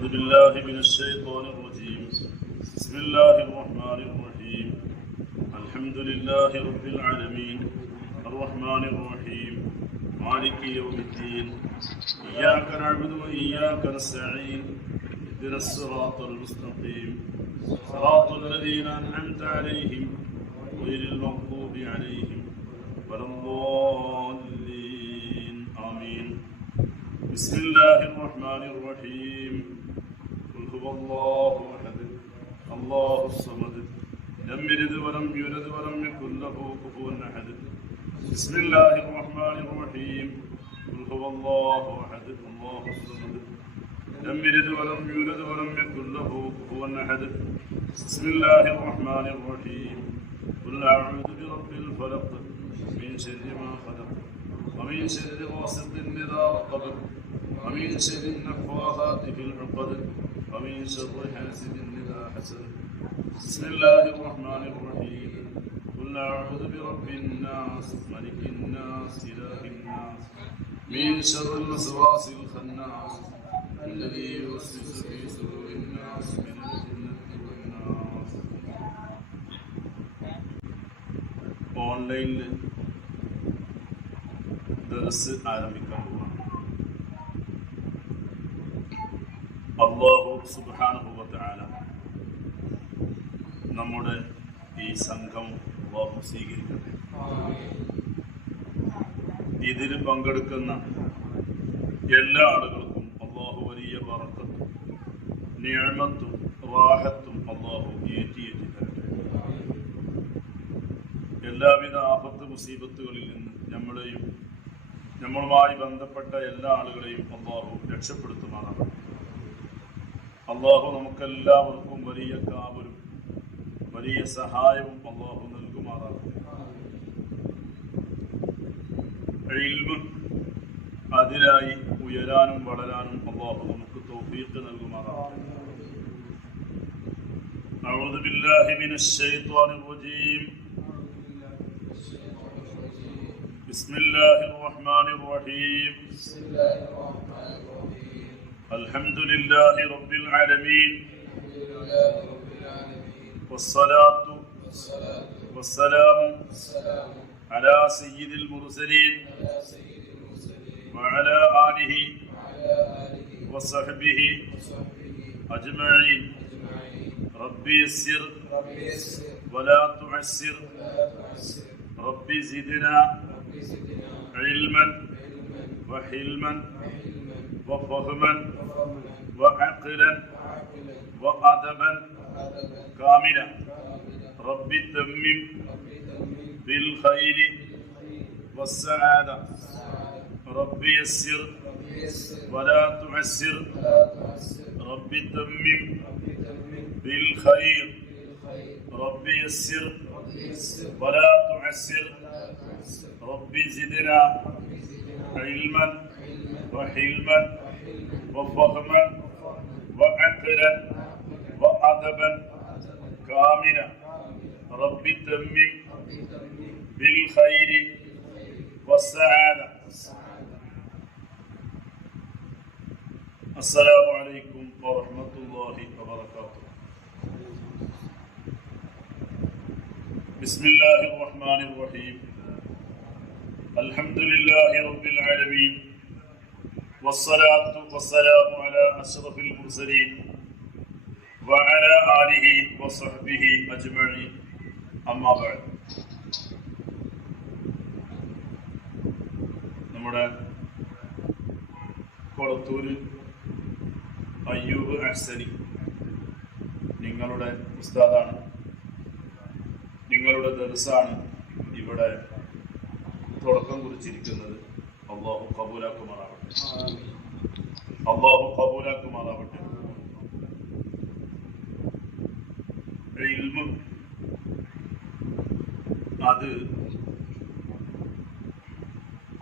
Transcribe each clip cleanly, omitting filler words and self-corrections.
أعوذ بالله من الشيطان الرجيم. بسم الله الرحمن الرحيم. الحمد لله رب العالمين الرحمن الرحيم مالك يوم الدين إياك نعبد وإياك نستعين اهدنا الصراط المستقيم صراط الذين أنعمت عليهم غير المغضوب عليهم ولا الضالين آمين. بسم الله الرحمن الرحيم. قل هو الله أحد الله الصمد لم يلد ولم يولد ولم يكن له كفوا أحد. بسم الله الرحمن الرحيم. قل هو الله أحد الله الصمد لم يلد ولم يولد ولم يكن له كفوا أحد. بسم الله الرحمن الرحيم. قل أعوذ برب الفلق من شر ما خلق ومن شر غاسق إذا وقب ومن شر النفاثات في العقد ومن شر حاسد إذا حسد. بسم الله الرحمن الرحيم. قل أعوذ برب الناس ملك الناس إله الناس من شر الوسواس الخناس الذي يوسوس في صدور الناس من الجنة والناس. ഓൺലൈനിൽ ദർസ് ആരംഭിക്കാൻ പോവാണ്. അല്ലാഹു സുബ്ഹാനഹു വ തആല നമ്മുടെ ഈ സംഘം അല്ലാഹു സ്വീകരിക്കട്ടെ. ഇതിൽ പങ്കെടുക്കുന്ന എല്ലാ ആളുകൾക്കും അല്ലാഹു വലിയ ബറക്കത്തും നിഅമത്തും റാഹത്തും അല്ലാഹു ഏറ്റിയേറ്റി തരട്ടെ. എല്ലാവിധ ആപത്ത് മുസീബത്തുകളിൽ നിന്ന് നമ്മളെയും നമ്മളുമായി ബന്ധപ്പെട്ട എല്ലാ ആളുകളെയും അല്ലാഹു രക്ഷപ്പെടുത്തുമാറാകട്ടെ. അല്ലാഹു നമുക്കെല്ലാവർക്കും വലിയ കാവലും വലിയ സഹായവും അല്ലാഹു നൽകുമാറാകട്ടെ. ഇൽമ് അതിലായി ഉയരാനും വളരാനും അല്ലാഹു നമുക്ക് തൗഫീഖ് നൽകുമാറാകട്ടെ. അഊദു ബില്ലാഹി മിനശ് ശൈത്വാനിർ റജീം. بسم الله الرحمن الرحيم. الحمد لله رب العالمين والصلاة والسلام على سيد المرسلين وعلى آله وصحبه أجمعين. ربي يسر ولا تعسر ربي زدنا علما وحلما وفهما وعقلا وأدبا كاملا. ربي تمم بالخير والسعادة. ربي يسر ولا تعسر ربي تمم بالخير. ربي يسر ولا تعسر ربي زدنا علما وحلما وفهما وعقلا وأدبا كاملا. ربي تمم بالخير والسعادة. السلام عليكم ورحمة الله وبركاته. بسم الله الرحمن الرحيم. الحمد لله رب العالمين والصلاة والسلام على أشرف المرسلين وعلى آله وصحبه أجمعين. أما بعد. നമ്മുടെ കൊളത്തൂര് അയ്യൂബ് അഹ്സനി നിങ്ങളുടെ ഉസ്താദാണ്. നിങ്ങളുടെ ദർസാണ് ഇവിടെ തുടക്കം കുറിച്ചിരിക്കുന്നത്. അല്ലാഹു ഖബൂലാക്കുമാറാവട്ടെ. അല്ലാഹു ഖബൂലാക്കുമാറാവട്ടെ. ഇൽമ് അത്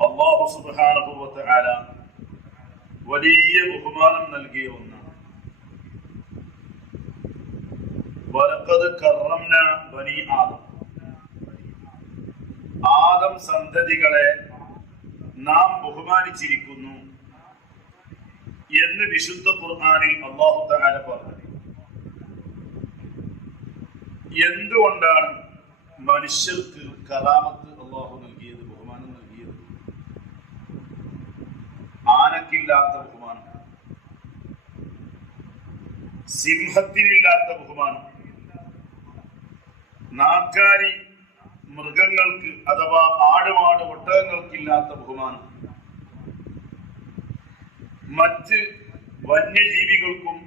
അല്ലാഹു സുബ്ഹാനഹു വ തആല വലിയ ബഹുമാനം നൽകിയ ഒന്നാണ്. വലഖദ് കറംനാ ബനി ആദം. ആദം സന്തതികളെ നാം ബഹുമാനിച്ചിരിക്കുന്നു. എന്ന് വിശുദ്ധ ഖുർആനിൽ അല്ലാഹു തആല പറഞ്ഞു. എന്തുകൊണ്ടാണ് മനുഷ്യർക്ക് കറാമത്ത് അല്ലാഹു നൽകിയത്, ബഹുമാനം നൽകിയത്? ആനക്കില്ലാത്ത ബഹുമാനം, സിംഹത്തിനില്ലാത്ത ബഹുമാനം, നാക്കാരി മൃഗങ്ങൾക്ക് അഥവാ ആടുമാട് ഒട്ടകങ്ങൾക്കില്ലാത്ത ബഹുമാനം, മറ്റ് വന്യജീവികൾക്കും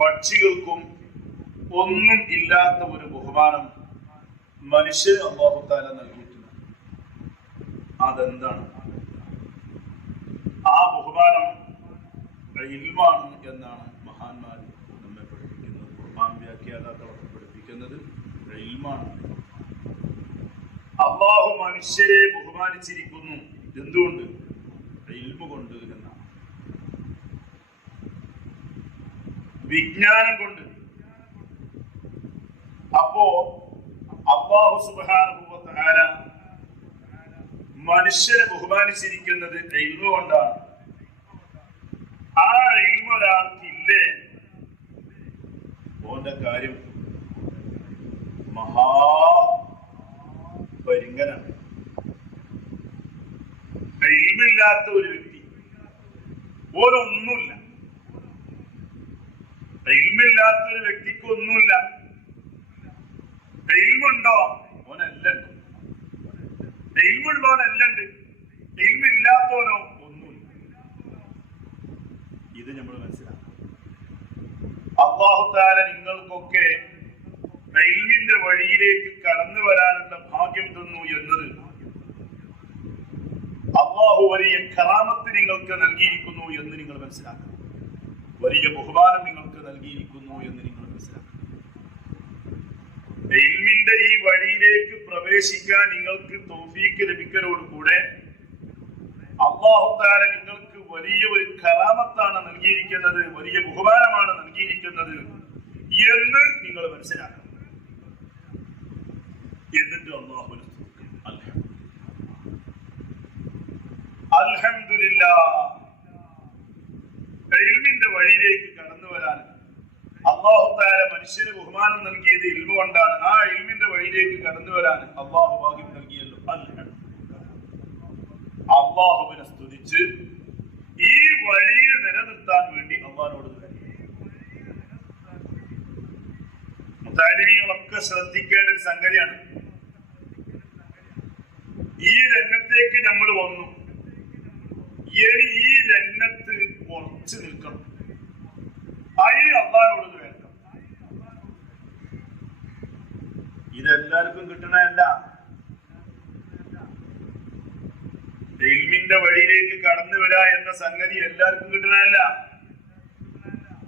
പക്ഷികൾക്കും ഒന്നും ഇല്ലാത്ത ഒരു ബഹുമാനം മനുഷ്യന് അല്ലാഹു തആല നൽകിയിട്ടുണ്ട്. അതെന്താണ്? ആ ബഹുമാനം ഇൽമാണ് എന്നാണ് മഹാന്മാർ നമ്മെ പഠിപ്പിക്കുന്നത്. ഖുർആൻ വ്യാഖ്യാതാക്കളൊക്കെ പഠിപ്പിക്കുന്നത് ഇൽമാണ്. അല്ലാഹു മനുഷ്യരെ ബഹുമാനിച്ചിരിക്കുന്നു. എന്തുകൊണ്ട്? ഇൽമു കൊണ്ട് എന്നാണ്, വിജ്ഞാനം കൊണ്ട്. അപ്പോ അല്ലാഹു സുബ്ഹാനഹു വ തആല മനുഷ്യരെ ബഹുമാനിച്ചിരിക്കുന്നത് ഇൽമു കൊണ്ടാണ്. ആ ഇൽമു ഒരാൾക്കില്ലേ, ഓന്റെ കാര്യം മഹാപരിങ്കനാണ്. ഇൽമില്ലാത്ത ഒരു വ്യക്തി, ഓരൊന്നുമില്ല. ഇൽമില്ലാത്ത ഒരു വ്യക്തിക്ക് ഒന്നുമില്ല. ഇൽമുണ്ടോ? ഓനെല്ലുണ്ട്. ഇൽമുള്ളോനെല്ലുണ്ട്. ഇൽമില്ലാത്തോനോ ഒന്നുമില്ല. ഇത് നമ്മൾ മനസ്സിലാക്കണം. അല്ലാഹു തആല നിങ്ങൾക്കൊക്കെ ഇൽമിന്റെ വഴിയിലേക്ക് കടന്നു വരാനുള്ള ഭാഗ്യം തന്നു എന്നത് അല്ലാഹു വലിയ കറാമത്ത് നിങ്ങൾക്ക് നൽകിയിരിക്കുന്നു എന്ന് നിങ്ങൾ മനസ്സിലാക്കണം. വലിയ ബഹുമാനം നിങ്ങൾക്ക് നൽകിയിരിക്കുന്നു എന്ന് നിങ്ങൾ മനസ്സിലാക്കണം. ഇൽമിന്റെ ഈ വഴിയിലേക്ക് പ്രവേശിക്കാൻ നിങ്ങൾക്ക് തൗഫീക്ക് ലഭിക്കലോടുകൂടെ അല്ലാഹു തആല നിങ്ങൾക്ക് വലിയ ഒരു കറാമത്താണ് നൽകിയിരിക്കുന്നത്, വലിയ ബഹുമാനമാണ് നൽകിയിരിക്കുന്നത് എന്ന് നിങ്ങൾ മനസ്സിലാക്കണം. എന്നിട്ട് അല്ലാഹു അൽഹംദുലില്ലാഹ്, ഇൽമിന്റെ വഴിയിലേക്ക് കടന്നു വരാൻ അല്ലാഹു തആല മനുഷ്യന് ബഹുമാനം നൽകിയത് ഇൽമു കൊണ്ടാണ്. ആ ഇൽമിന്റെ വഴിയിലേക്ക് കടന്നു വരാൻ അല്ലാഹു ഭാഗ്യം നൽകിയല്ലോ. അല്ലാഹുവിനെ സ്തുതിച്ച് ഈ വഴിയിൽ നിലനിർത്താൻ വേണ്ടി അല്ലാഹുവോട് മുതാലിമീങ്ങളൊക്കെ ശ്രദ്ധിക്കേണ്ട ഒരു സംഗതിയാണ്. ഈ രംഗത്തേക്ക് നമ്മൾ വന്നു, ഇനി ഈ രംഗത്ത് ഉറച്ചു നിൽക്കണം. അതിന് അല്ലാഹുവോട് വേണം. ഇതെല്ലാവർക്കും കിട്ടണല്ല. ഇൽമിന്റെ വഴിയിലേക്ക് കടന്നു വരാ എന്ന സംഗതി എല്ലാവർക്കും കിട്ടണല്ല.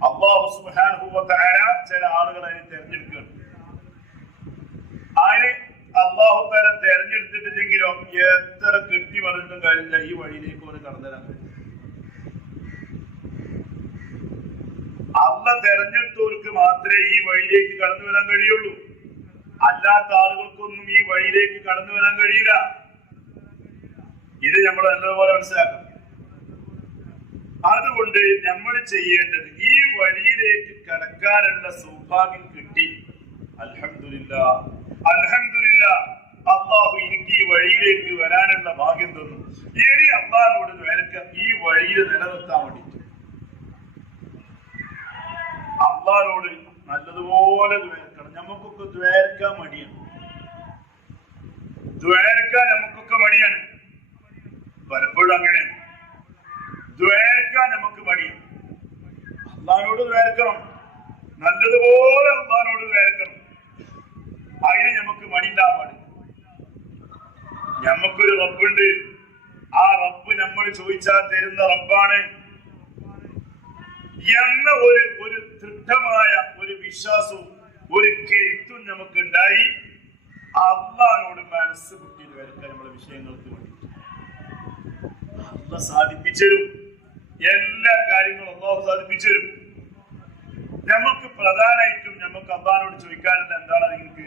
അല്ലാഹു സുബ്ഹാനഹു വ തആല ചില ആളുകളെ തെരഞ്ഞെടുക്കുകയാണ്. അതിന് അല്ലാഹു തആല തെരഞ്ഞെടുത്തിട്ടില്ലെങ്കിലോ എത്ര കെട്ടി പറഞ്ഞിട്ടും കാര്യമില്ല, ഈ വഴിയിലേക്ക് ഒരു കടന്നു വരാൻ കഴിയും. അല്ലാഹു തെരഞ്ഞെടുത്തവർക്ക് മാത്രമേ ഈ വഴിയിലേക്ക് കടന്നു വരാൻ കഴിയുള്ളൂ. അല്ലാത്ത ആളുകൾക്കൊന്നും ഈ വഴിയിലേക്ക് കടന്നു വരാൻ കഴിയില്ല. ഇത് നമ്മൾ നല്ലതുപോലെ മനസ്സിലാക്കണം. അതുകൊണ്ട് നമ്മൾ ചെയ്യേണ്ടത് ഈ വഴിയിലേക്ക് കടക്കാനുള്ള സൗഭാഗ്യം കിട്ടി. അൽഹംദുലില്ലാഹ്, അൽഹംദുലില്ലാഹ്, അല്ലാഹു എനിക്ക് ഈ വഴിയിലേക്ക് വരാനുള്ള ഭാഗ്യം തന്നു. ഇനി അല്ലാഹുവോട് ദ്വാരക്കാം ഈ വഴിയിൽ നിലനിർത്താൻ വേണ്ടിയിട്ട്. അല്ലാഹുവോട് നല്ലതുപോലെ ദ്വാരക്കണം. നമുക്കൊക്കെ ദ്വാരക്കാൻ മടിയാണ്. ദ്വാരക്കാൻ നമുക്കൊക്കെ മടിയാണ്. പലപ്പോഴും അങ്ങനെയാണ്. ദ്വാരക്കാൻ നമുക്ക് മടിയാണ്. അല്ലാഹുവോട് ദ്വാരക്കണം, നല്ലതുപോലെ അല്ലാഹുവോട് ദ്വാരക്കണം. അതിന് നമുക്ക് മടിണ്ടാവാൻ പാടില്ല. നമുക്കൊരു റബ്ബുണ്ട്. ആ റബ്ബ് നമ്മൾ ചോദിച്ചാൽ തരുന്ന റബ്ബാണ് എന്ന ഒരു ദൃഢമായ ഒരു വിശ്വാസവും ഒരു കരുത്തും നമുക്ക് ഉണ്ടായി അല്ലാഹുവോട് മനസ്സ് പൊട്ടി ദ്വാരക്കാൻ നമ്മളെ വിഷയങ്ങൾക്ക് വേണ്ടി അല്ലാഹു സാധിപ്പിച്ചരും. എല്ലാ കാര്യങ്ങളും അല്ലാഹു സാധിപ്പിച്ചരും. നമുക്ക് പ്രധാനമായിട്ടും നമുക്ക് അല്ലാഹുവോട് ചോദിക്കാനുള്ള എന്താണ്? നിങ്ങൾക്ക്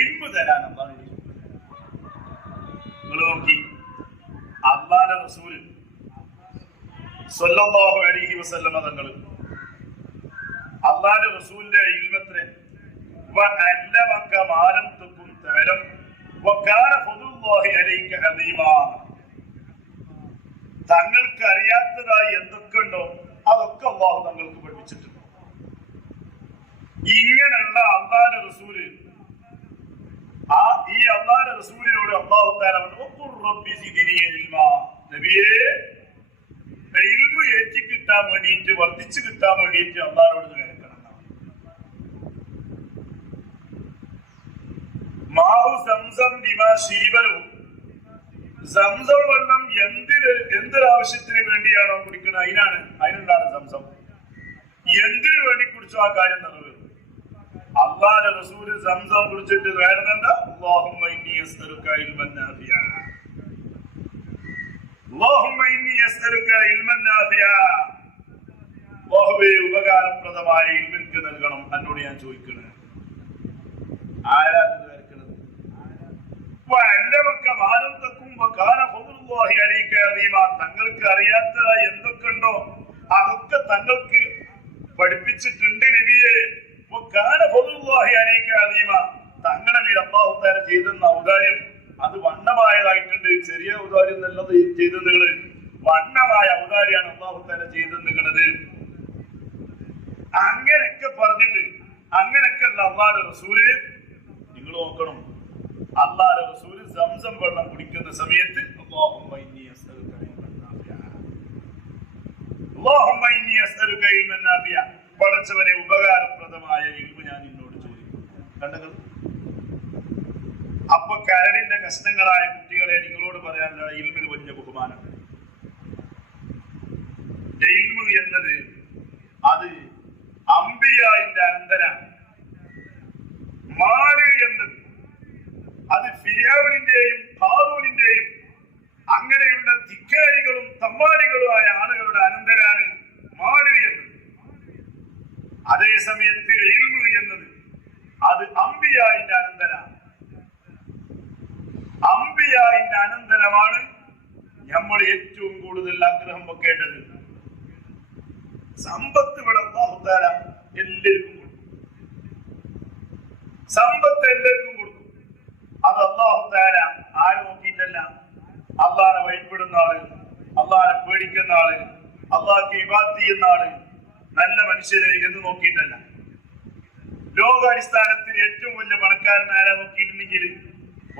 ഇൽമു തരാൻ അല്ലാഹുവോട്. നിങ്ങൾ നോക്കി, അല്ലാഹുവിന്റെ റസൂൽ സ്വല്ലല്ലാഹു അലൈഹി വസല്ലമ തങ്ങൾ അല്ലാഹുവിന്റെ റസൂലിന്റെ ഇൽമത്രേ വഅല്ലമക മാ ലം തകുൻ തഅലം വകാന ഫദ്ലുല്ലാഹി അലൈക അദീമാ. തങ്ങൾക്ക് അറിയാത്തതായി എന്തൊക്കെ ഉണ്ടോ അതൊക്കെ അല്ലാഹു തങ്ങൾക്ക് പഠിപ്പിച്ചിട്ടുണ്ട്. ഇങ്ങനെയുള്ള അല്ലാഹുവിന്റെ റസൂല് ഈ അല്ലാഹുവിന്റെ റസൂലിനോട് അല്ലാഹു തആല റബ്ബി സിദ്നി ഇൽമാ, നബിയേ ഇൽമു ഏറ്റി കിട്ടാൻ വേണ്ടിയിട്ട് വർദ്ധിച്ചു കിട്ടാൻ വേണ്ടിയിട്ട് അല്ലാഹുവോട് കേൾക്കണം. മാഹു സംസം ലിമാ ശീബലു, സംസം വെള്ളം എന്തൊരാവശ്യത്തിന് വേണ്ടിയാണോ കുടിക്കുന്നത് അതിനുണ്ടാണ് സംസം. എന്തിനു വേണ്ടി കുടിച്ചോ ആ കാര്യം നിറവേറും. അല്ലാഹുവിന്റെ റസൂല് സംസം കുടിച്ചിട്ട് വേണമെന്താ അല്ലാഹുമ്മ ഇന്നി അസ്അലുക ഇൽമൻ നാഫിഅ, അല്ലാഹുമ്മ ഇന്നി അസ്അലുക ഇൽമൻ നാഫിഅ, അല്ലാഹുവേ ഉപകാരപ്രദമായ ഇൽമ എനിക്ക് നൽകണം എന്നോട് ഞാൻ ചോദിക്കുന്നത്. ആരാ കേൾക്കുന്നത്? വഅല്ലമക മാ ലം തകുൻ വകാന ഫദ്ലുല്ലാഹി അലൈക അദീമാ. തങ്ങൾക്ക് അറിയാത്തതായി എന്തൊക്കെ ഉണ്ടോ അതൊക്കെ തങ്ങൾക്ക് പഠിപ്പിച്ചിട്ടുണ്ട് നബിയെ. വകാന ഫദ്ലുല്ലാഹി അലൈക അദീമാ. തങ്ങളുടെ മേൽ അല്ലാഹു തആല ചെയ്തെന്ന ഔദാര്യം അത് വണ്ണമായതായിട്ടുണ്ട്. ചെറിയ ഔദാര്യം നല്ലത് ചെയ്ത് നിങ്ങള് വണ്ണമായ ഔദാര്യാണ് അല്ലാഹു തആല ചെയ്ത് നിങ്ങളത്. അങ്ങനെയൊക്കെ പറഞ്ഞിട്ട് അങ്ങനെയൊക്കെ ഉള്ള അല്ലാഹുവിന്റെ റസൂല് നിങ്ങൾ നോക്കണം. അല്ലാഹുവിന്റെ റസൂല് സംസം വെള്ളം കുടിക്കുന്ന സമയത്ത് അല്ലാഹുമ്മ ഇന്നി അസ്അലുക ഇൽമൻ നാഫിഅ, അല്ലാഹുമ്മ ഇന്നി അസ്അലുക ഇൽമൻ നാഫിഅ, പടച്ചവനെ ഉപകാരപ്രദമായ ഇൽമു ഞാൻ നിന്നോട് ചോദിക്കുന്നു. കണ്ടങ്ങൾ. അപ്പൊ കരടിന്റെ കഷ്ണങ്ങളായ കുട്ടികളെ നിങ്ങളോട് പറയാനുള്ള ഇൽമിന് വലിയ ബഹുമാനം. ഇൽമു എന്നത് അത് അംബിയായിന്റെ അനന്തരാണ്. മാല് എന്നത് അത് ഫിർഔനിന്റെയും ഹാറൂനിന്റെയും അങ്ങനെയുള്ള ധിക്കാരികളും തമ്മാടികളുമായ ആളുകളുടെ അനന്തരാണ് മാല് എന്നത്. അതേ സമയത്ത് ഇൽമു എന്നത് അത് അംബിയായിന്റെ അനന്തരാണ്. അംബിയായിന്റെ അനന്തരമാണ് നമ്മൾ ഏറ്റവും കൂടുതൽ ആഗ്രഹം വെക്കേണ്ടത്. സമ്പത്ത് ഇവിടെ അല്ലാഹു തആല എല്ലാവർക്കും കൊടുക്കും. സമ്പത്ത് എല്ലാവർക്കും കൊടുക്കും. അത് അല്ലാഹു തആല ആരെ നോക്കിയിട്ടല്ല. അല്ലാഹുവിനെ ഭയപ്പെടുന്ന ആള്, അല്ലാഹുവിനെ പേടിക്കുന്ന ആള്, അല്ലാഹുക്ക് ഇബാദത്ത് ചെയ്യുന്ന ആള്, നല്ല മനുഷ്യര് എന്ന് നോക്കിയിട്ടല്ല. ലോകാടിസ്ഥാനത്തിൽ ഏറ്റവും വലിയ പണക്കാരൻ ആരാ നോക്കിയിട്ടുണ്ടെങ്കിൽ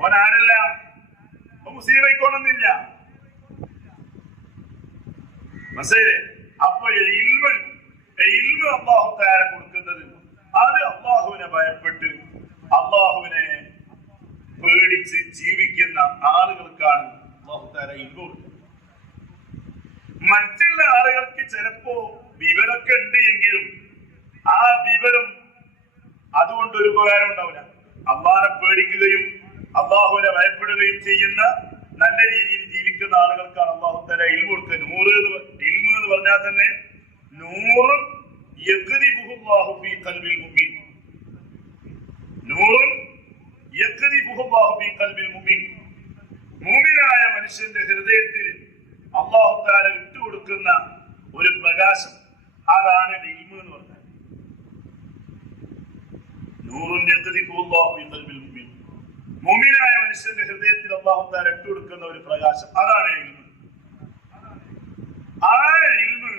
ഓൻ ആരല്ല, മുസ്ലിമായിക്കോണമെന്നില്ല. മനസ്സിലെ? അപ്പൊ ഇൽമു അല്ലാഹു തആല കൊടുക്കുന്നത് അത് അല്ലാഹുവിനെ ഭയപ്പെട്ട് അല്ലാഹുവിനെ പേടിച്ച് ജീവിക്കുന്ന ആളുകൾക്കാണ് അല്ലാഹു തആല ഇൽമു കൊടുക്കുന്നത്. മറ്റുള്ള ആളുകൾക്ക് ചിലപ്പോ വിവരമൊക്കെ ഉണ്ട് എങ്കിലും ആ വിവരം അതുകൊണ്ടൊരു ഉപകാരം ഉണ്ടാവില്ല. അല്ലാഹുവിനെ പേടിക്കുകയും അല്ലാഹുവിനെ ഭയപ്പെടുകയും ചെയ്യുന്ന നല്ല രീതിയിൽ ജീവിക്കുന്ന ആളുകൾക്കാണ് അല്ലാഹു തആല ഇൽമു കൊടുക്കുന്നത്. ഇൽമു എന്ന് പറഞ്ഞാൽ തന്നെ നൂറുൻ യഖ്ദിഫുഹു അല്ലാഹു ഫീ ഖൽബിൽ മുഅ്മിൻ, നൂറുൻ യഖ്ദിഫുഹു അല്ലാഹു ഫീ ഖൽബിൽ മുഅ്മിൻ. മുഅ്മിനായ മനുഷ്യന്റെ ഹൃദയത്തിൽ അല്ലാഹു തആല ഇട്ടുകൊടുക്കുന്ന ഒരു പ്രകാശം, അതാണ് ഇൽമു എന്ന് പറഞ്ഞാൽ. നൂറുൻ യഖ്ദിഫുഹു അല്ലാഹു ഫീ ഖൽബിൽ മുഅ്മിൻ. മുഅ്മിനായ മനുഷ്യന്റെ ഹൃദയത്തിൽ അല്ലാഹു തആല ഇട്ടുകൊടുക്കുന്ന ഒരു പ്രകാശം, അതാണ് ഇൽമു. ആ ഇൽമു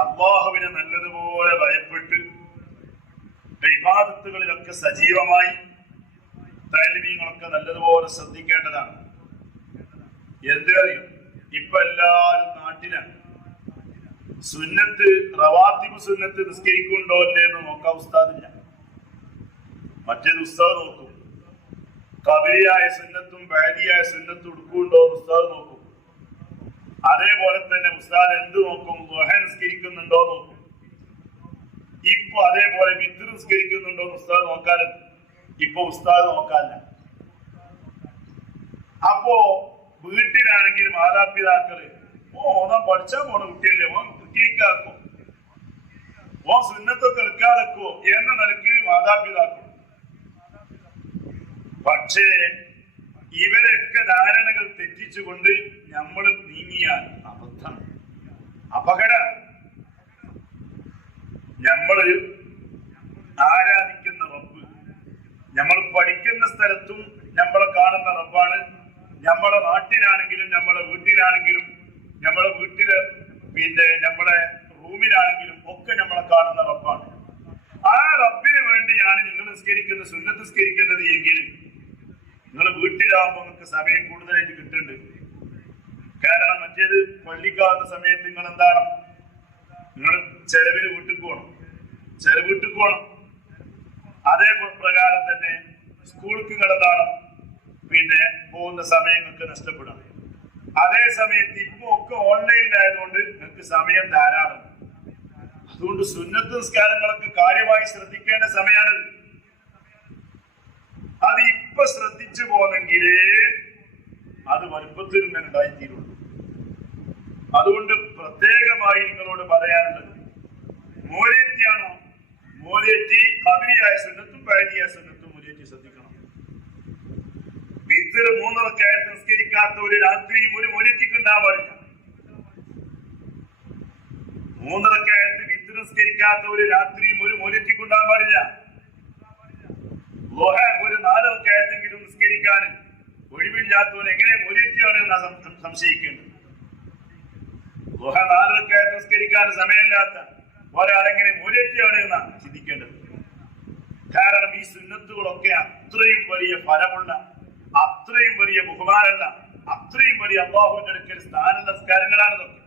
അല്ലാഹുവിനെ നല്ലതുപോലെ ഭയപ്പെട്ട് ഇബാദത്തുകളിലൊക്കെ സജീവമായി താലിമീങ്ങളൊക്കെ നല്ലതുപോലെ ശ്രദ്ധിക്കേണ്ടതാണ്. എന്തറിയും, ഇപ്പൊ എല്ലാരും നാട്ടിലാണ് സുന്നത്ത് റവാത്തിബ് സുന്നത്ത് നിസ്കരിക്കുന്നുണ്ടോ അല്ലേ എന്ന് നോക്കാൻ ഉസ്താദില്ല. മറ്റേത് ഉസ്താദ് നോക്കും. ഖബരിയായ സുന്നത്തും ബാദിയായ സുന്നത്തും എടുക്കുന്നുണ്ടോ എന്ന് ഉസ്താദ് നോക്കും. അതേപോലെ തന്നെ ഉസ്താദ് എന്ത് നോക്കും? ദുഹ നിസ്കരിക്കുന്നുണ്ടോ നോക്കും. ഇപ്പൊ അതേപോലെ വിത്ർ നിസ്കരിക്കുന്നുണ്ടോ എന്ന് ഉസ്താദ് നോക്കാറുണ്ട്. ഇപ്പൊ ഉസ്താദ് നോക്കാറില്ല. അപ്പോ വീട്ടിലാണെങ്കിൽ മാതാപിതാക്കള് ഓൻ പഠിച്ചാൽ പോണ കുട്ടിയല്ലേ, ഓൻ കുട്ടിയേക്കാക്കും, ഓൻ സുന്നത്തൊക്കെ എടുക്കാതെക്കോ എന്ന നിലക്ക് മാതാപിതാക്കൾ. പക്ഷേ ഇവരൊക്കെ ധാരണകൾ തെറ്റിച്ചുകൊണ്ട് നമ്മൾ നീങ്ങിയാൽ അബദ്ധം. അപകടമാണ്. നമ്മള് ആരാധിക്കുന്ന റബ്ബ്, നമ്മൾ പഠിക്കുന്ന സ്ഥലത്തും നമ്മളെ കാണുന്ന റബ്ബാണ്. നമ്മളെ നാട്ടിലാണെങ്കിലും നമ്മളെ വീട്ടിലാണെങ്കിലും നമ്മളെ വീട്ടില് നമ്മളെ റൂമിലാണെങ്കിലും ഒക്കെ നമ്മളെ കാണുന്ന റബ്ബാണ്. ആ റബ്ബിന് വേണ്ടിയാണ് നിങ്ങൾ നിസ്കരിക്കുന്ന സുന്നത്ത് നിസ്കരിക്കുന്നത് എങ്കിൽ നിങ്ങൾ വീട്ടിലാവുമ്പോൾ നിങ്ങൾക്ക് സമയം കൂടുതലായിട്ട് കിട്ടുന്നുണ്ട്. കാരണം മറ്റേത് പള്ളിക്കാവുന്ന സമയത്ത് നിങ്ങൾ എന്താണ്, നിങ്ങൾ ചെലവിന് വീട്ടിൽ പോകണം, വീട്ടിൽ പോകണം. അതേ പ്രകാരം തന്നെ സ്കൂൾക്ക് നിങ്ങൾ എന്താണ് പോകുന്ന സമയങ്ങൾക്ക് നഷ്ടപ്പെടാം. അതേ സമയത്ത് ഇപ്പൊ ഒക്കെ ഓൺലൈനിലായതുകൊണ്ട് നിങ്ങൾക്ക് സമയം ധാരാളം. അതുകൊണ്ട് സുന്നത്ത് നിസ്കാരങ്ങളൊക്കെ കാര്യമായി ശ്രദ്ധിക്കേണ്ട സമയമാണ്. അത് ഇപ്പൊ ശ്രദ്ധിച്ചു പോന്നെങ്കിലേ അത് വലുപ്പത്തിലും ഇങ്ങനെ ഉണ്ടായിത്തീരുള്ളൂ. അതുകൊണ്ട് പ്രത്യേകമായി നിങ്ങളോട് പറയാനുള്ളത്, മോലേറ്റിയാണോ, മോലേറ്റി ഖബരിയായ സുന്നത്തും ബഅദിയായ സുന്നത്തും മോലേറ്റി ശ്രദ്ധിക്കണം. വിത്ർ 3 റക്അത്ത് നിസ്കരിക്കാത്ത ഒരു രാത്രിയും ഒരു മോലേറ്റിക്ക് ഉണ്ടാവാൻ പാടില്ല. 3 റക്അത്ത് വിത്ർ നിസ്കരിക്കാത്ത ഒരു രാത്രിയും ഒരു മോലേറ്റിക്ക് ഉണ്ടാവാൻ പാടില്ല. ഒരു 4 റക്അത്തെങ്കിലും നിസ്കരിക്കാൻ ഒഴിവില്ലാത്തവൻ എങ്ങനെ മോലേറ്റിയാണ് എന്ന് സംശയിക്കേണ്ടത്. 4 റക്അത്ത് നിസ്കരിക്കാൻ സമയമില്ലാത്ത ഒരാളെങ്ങനെ മോലേറ്റിയാണ് എന്നാണ് ചിന്തിക്കേണ്ടത്. കാരണം ഈ സുന്നത്തുകളൊക്കെ അത്രയും വലിയ ഫലമുള്ള, അത്രയും വലിയ ബഹുമാനമുള്ള, അത്രയും വലിയ അല്ലാഹുവിന്റെ അടുക്കൽ സ്ഥാനമുള്ള നിസ്കാരങ്ങളാണ് ഇതൊക്കെ.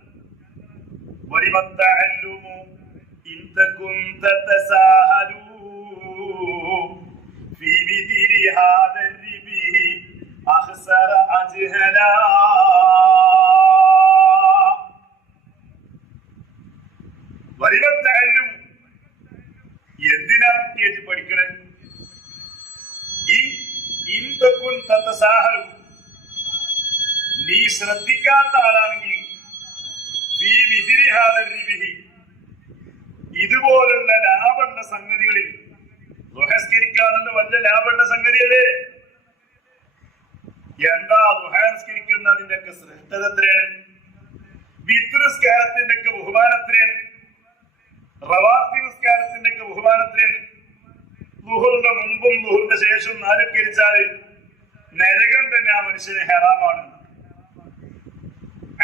എന്തിനാ കുട്ടിയേറ്റ് പഠിക്കണേ? നീ ശ്രദ്ധിക്കാത്ത ആളാണെങ്കിൽ ഇതുപോലുള്ള ലാഭമുള്ള സംഗതികളിൽ ദുഹസ്കരിക്കാനുള്ള വലിയ ലാഭമുള്ള സംഗതിയല്ലേ? എന്താ ദുഹസ്കരിക്കുന്നതിന്റെ ഒക്കെ ശ്രേഷ്ഠത എത്രയാണ്? വിത്രിസ്കാരത്തിന്റെ ഒക്കെ ബഹുമാനം എത്രയാണ്? റവാത്തിബ് നിസ്കാരത്തിന്റെ ഒക്കെ ബഹുമാനം എത്രയാണ്? ളുഹറിന്റെ മുമ്പും ളുഹറിന്റെ ശേഷവും 4 കരിച്ചാൽ നരകം തന്നെ ആ മനുഷ്യന് ഹറാമാണ്.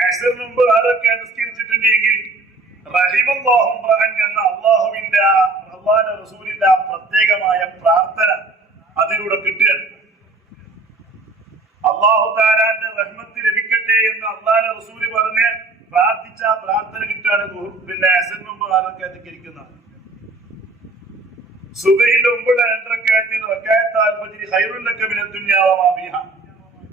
അസ്റിന് മുമ്പ് 4 നിസ്കരിച്ചിട്ടുണ്ടെങ്കിൽ റഹിമല്ലാഹു റഹൻ എന്ന അള്ളാഹുവിന്റെ അല്ലാഹുവിന്റെ റസൂലിന്റെ ആ പ്രത്യേകമായ പ്രാർത്ഥന അതിലൂടെ കിട്ടുകയാണ്. അല്ലാഹു തആലാന്റെ റഹ്മത്ത് ലഭിക്കട്ടെ എന്ന് അല്ലാഹുവിന്റെ റസൂല് പറഞ്ഞ് പ്രാർത്ഥിച്ച പ്രാർത്ഥന കിട്ടുകയാണ്. അസ്റിന് മുമ്പ് 4 നിസ്കരിക്കുന്ന സുബഹിന്റെ മുമ്പുള്ള 2 റക്അത്തിന് റക്അത്തുൽ ഫജ്ർ ഖൈറുൽ ലക മിനദ് ദുനിയാ വമാ ഫീഹാ.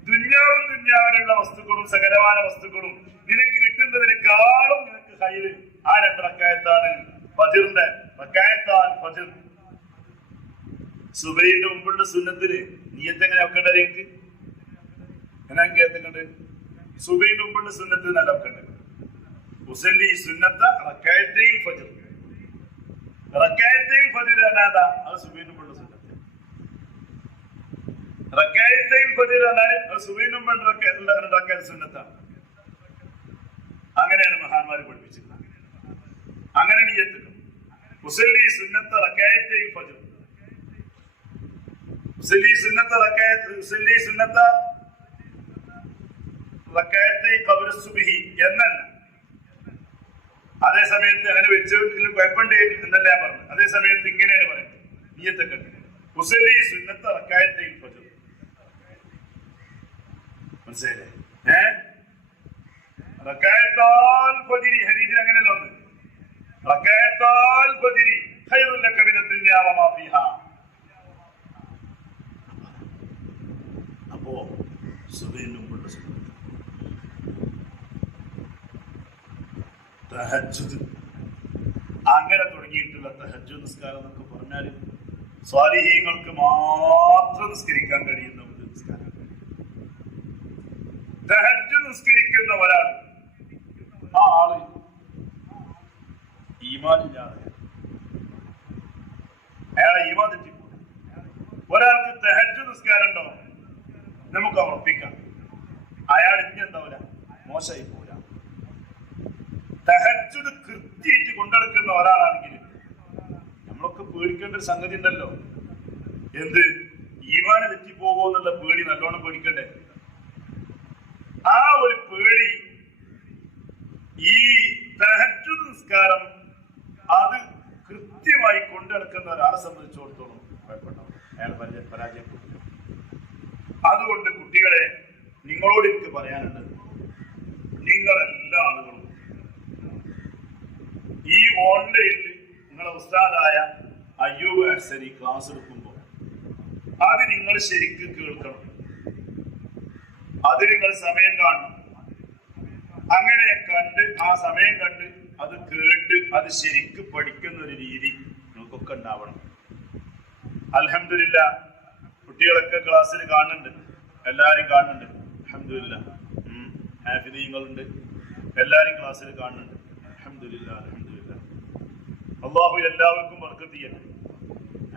ദുനിയാവും ദുനിയാവിലുള്ള വസ്തുക്കളും സകലമായ വസ്തുക്കളും നിനക്ക് കിട്ടുന്നതിനേക്കാളും നിനക്ക് ഖൈറ് ആ 2 റക്അത്താണ്. ഫജ്റിന്റെ റക്അത്തുൽ ഫജ്ർ. സുബഹിന്റെ മുമ്പുള്ള സുന്നത്തിന് നിയത്ത് എങ്ങനെ വെക്കേണ്ടത്? എങ്ങനെ കേൾക്കുന്നുണ്ട്? സുബഹിന്റെ മുമ്പുള്ള സുന്നത്ത് നല്ല വെക്കേണ്ടത്. ഉസല്ലി സുന്നത്ത റക്അത്തൈൽ ഫജ്ർ. റക്അത്തൈൽ ഫജ്ർ എന്നാ? അത് സുബഹിന്റെ മുമ്പുള്ള സുന്നത്ത്. റക്അത്തൈൽ ഫജ്ർ എന്നാൽ സുബഹിന്റെ മുമ്പ് 2 റക്അത്ത് സുന്നത്താണ്. അങ്ങനെയാണ് മഹാന്മാർ പഠിപ്പിച്ചിട്ടുള്ളത്. അങ്ങനെ നിയത്ത് ഉസല്ലി സുന്നത്ത റക്അത്തൈൽ ഫജ്ർ. ഉസല്ലി സുന്നത്ത റക്അത്തൈ ഖബ്ല സുബ്ഹി എന്നല്ല. അതേ സമയത്ത് അങ്ങനെ വെച്ചതിലും കുഴപ്പമുണ്ട് എന്നല്ല ഞാൻ പറഞ്ഞു. അതേ സമയത്ത് ഇങ്ങനെയാണ് പറയുന്നത് നിയത്തൊക്കെ ഉസല്ലി സുന്നത്ത റക്അത്തൈൽ ഫജ്ർ. മനസ്സിലായില്ലേ? റക്അത്തുൽ ഫജ്ർ ഹദീസിൽ അങ്ങനെയല്ല ഒന്ന്. റക്അത്തുൽ ഫജ്ർ ഖൈറുൽ ലക മിനദ് ദുനിയാ വമാ ഫീഹാ. അപ്പോ സുബഹിന്റെ മുമ്പുള്ള സുന്നത്ത് തഹജ്ജുദ്. അങ്ങനെ തുടങ്ങിയിട്ടുള്ള തഹജ്ജുദ് നിസ്കാരം എന്നൊക്കെ പറഞ്ഞാൽ സ്വാലിഹീങ്ങൾക്ക് മാത്രം നിസ്കരിക്കാൻ കഴിയുന്ന ഒരു നിസ്കാരം. തഹജ്ജുദ് നിസ്കരിക്കുന്ന ഒരാൾ, ആ ആള് ഈമാനില്ലാതെ അയാളെ ഈമാൻ തെറ്റിപ്പോകും. ഒരാൾക്ക് തഹജ്ജുദ് നിസ്കാരം ഉണ്ടോ നമുക്ക് ഉറപ്പിക്കാം, അയാൾ ഇനി എന്താവില്ല, മോശമായി പോരാ. തഹജ്ജുദ് കൃത്യമായിട്ട് കൊണ്ടെടുക്കുന്ന ഒരാളാണെങ്കിൽ നമ്മളൊക്കെ പേടിക്കേണ്ട ഒരു സംഗതി ഉണ്ടല്ലോ. എന്ത്? ഈമാന് തെറ്റിപ്പോകോ എന്നുള്ള പേടി നല്ലോണം പേടിക്കണ്ടേ? ആ ഒരു പേടി ഈ തഹജ്ജുദ് നിസ്കാരം അത് കൃത്യമായി കൊണ്ടെടുക്കുന്ന ഒരാളെ സംബന്ധിച്ചിടത്തോളം ഭയപ്പെടാം, അയാൾ പരാജയപ്പെട്ടു. അതുകൊണ്ട് കുട്ടികളെ, നിങ്ങളോട് എനിക്ക് പറയാനുണ്ട്, നിങ്ങളെല്ലാ ആളുകളും ഈ ഓൺലൈനിൽ നിങ്ങളെ ഉസ്താദായ അയ്യൂബ് അഹ്സനി ക്ലാസ് എടുക്കുമ്പോൾ അത് നിങ്ങൾ ശരിക്കും കേൾക്കണം. അത് നിങ്ങൾ സമയം കാണണം. അങ്ങനെ കണ്ട് ആ സമയം കണ്ട് അത് കേട്ട് അത് ശരിക്കും പഠിക്കുന്ന ഒരു രീതി നിങ്ങൾക്കൊക്കെ ഉണ്ടാവണം. അൽഹംദുലില്ലാ, കുട്ടികളൊക്കെ ക്ലാസ്സിൽ കാണുന്നുണ്ട്, എല്ലാരും കാണുന്നുണ്ട്. അൽഹംദുലില്ലാ, ഹാഫിദീങ്ങളുണ്ട്, എല്ലാരും ക്ലാസ്സിൽ കാണുന്നുണ്ട്. അൽഹംദുലില്ലാ, അൽഹംദുലില്ലാ. അല്ലാഹു എല്ലാവർക്കും ബർക്കത്ത് ചെയ്യട്ടെ.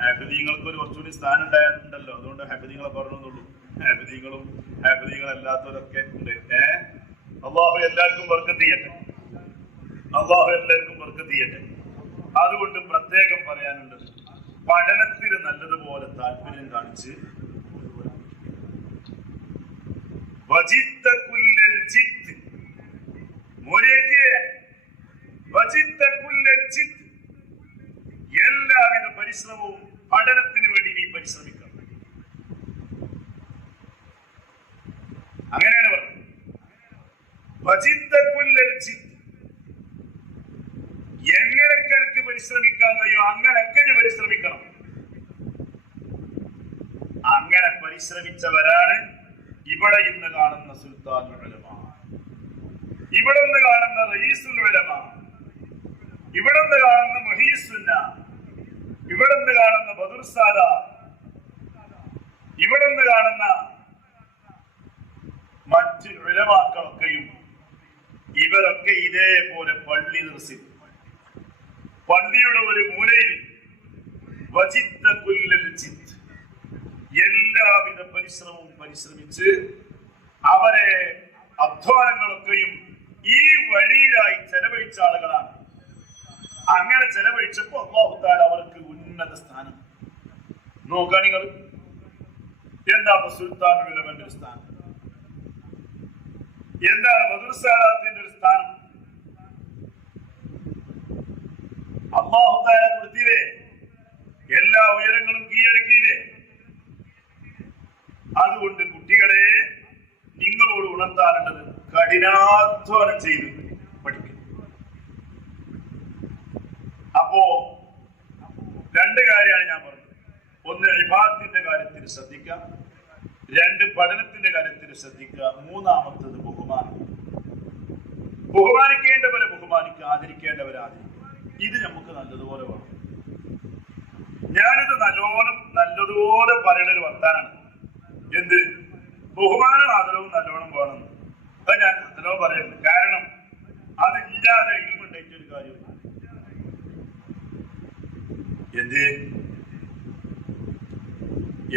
ഹാഫിദീങ്ങൾക്ക് ഒരു കുറച്ചുകൂടി സ്ഥാനം ഉണ്ടായിട്ടുണ്ടല്ലോ, അതുകൊണ്ട് ഹാഫിദീങ്ങളെ പറഞ്ഞെന്നുള്ളൂ. ഹാഫിദീങ്ങളും ഹാഫിദീങ്ങളല്ലാത്തവരൊക്കെ ഉണ്ട്. അല്ലാഹു എല്ലാവർക്കും ബർക്കത്ത് ചെയ്യട്ടെ. അല്ലാഹു എല്ലാവർക്കും ബർക്കത്ത് ചെയ്യട്ടെ. അതുകൊണ്ട് പ്രത്യേകം പറയാനുള്ളത്, പഠനത്തിന് നല്ലതുപോലെ താല്പര്യം കാണിച്ച് എല്ലാവിധ പരിശ്രമവും പഠനത്തിന് വേണ്ടി നീ പരിശ്രമിക്കണം. അങ്ങനെയാണ് പറഞ്ഞത്. എങ്ങനെയൊക്കെ എനിക്ക് പരിശ്രമിക്കാൻ കഴിയും അങ്ങനെയൊക്കെ പരിശ്രമിക്കണം. അങ്ങനെ പരിശ്രമിച്ചവരാണ് ഇവിടെ ഇന്ന് കാണുന്ന സുൽത്താനുൽ ഉലമ, ഇവിടെ നിന്ന് കാണുന്ന റഈസുൽ ഉലമ, ഇവിടെ നിന്ന് കാണുന്ന മുഹീസുന്ന, ഇവിടെ നിന്ന് കാണുന്ന ബദർ സാദാത്ത്, ഇവിടെ നിന്ന് കാണുന്ന മറ്റ് ഉലമാക്കളൊക്കെയും ഇവരൊക്കെ ഇതേപോലെ പള്ളി നിർത്തി പള്ളിയുടെ ഒരു മൂലയിൽ എല്ലാവിധ പരിശ്രമവും പരിശ്രമിച്ച് അവരെ അധ്വാനങ്ങളൊക്കെയും ഈ വഴിയിലായി ചെലവഴിച്ച ആളുകളാണ്. അങ്ങനെ ചെലവഴിച്ചപ്പോ അല്ലാഹു തആല അവർക്ക് ഉന്നത സ്ഥാനം. നോക്കാൻ നിങ്ങൾ എന്താ സുൽത്താനുൽ ഉലമയുടെ ഒരു സ്ഥാനം, എന്താണ് ബദർ സാദാത്തിന്റെ ഒരു സ്ഥാനം? അല്ലാഹു തആല കൊടുത്തില്ലേ, എല്ലാ ഉയരങ്ങളും കീഴടക്കിയില്ലേ? അതുകൊണ്ട് കുട്ടികളെ, നിങ്ങളോട് ഉണർത്താറുള്ളത് കഠിനാധ്വാനം ചെയ്ത് പഠിക്കും. അപ്പോ രണ്ട് കാര്യമാണ് ഞാൻ പറഞ്ഞത്. ഒന്ന്, ഇബാദത്തിന്റെ കാര്യത്തിൽ ശ്രദ്ധിക്കാം. രണ്ട്, പഠനത്തിന്റെ കാര്യത്തിൽ ശ്രദ്ധിക്കുക. മൂന്നാമത്തത് ബഹുമാനം. ബഹുമാനിക്കേണ്ടവരെ ബഹുമാനിക്കുക, ആദരിക്കേണ്ടവരെ ആദരിക്കുക. ഇത് നമുക്ക് നല്ലതുപോലെ വേണം. ഞാനിത് നല്ലതുപോലെ പറയുന്ന ഒരു വർത്താനാണ്. എന്ത്? ബഹുമാനം ആദരവും നല്ലോണം വേണം. അത് ഞാൻ നല്ലോണം പറയുന്നു. കാരണം അതില്ലാതെ ഇൽമുണ്ടായിട്ട് ഒരു കാര്യമില്ല.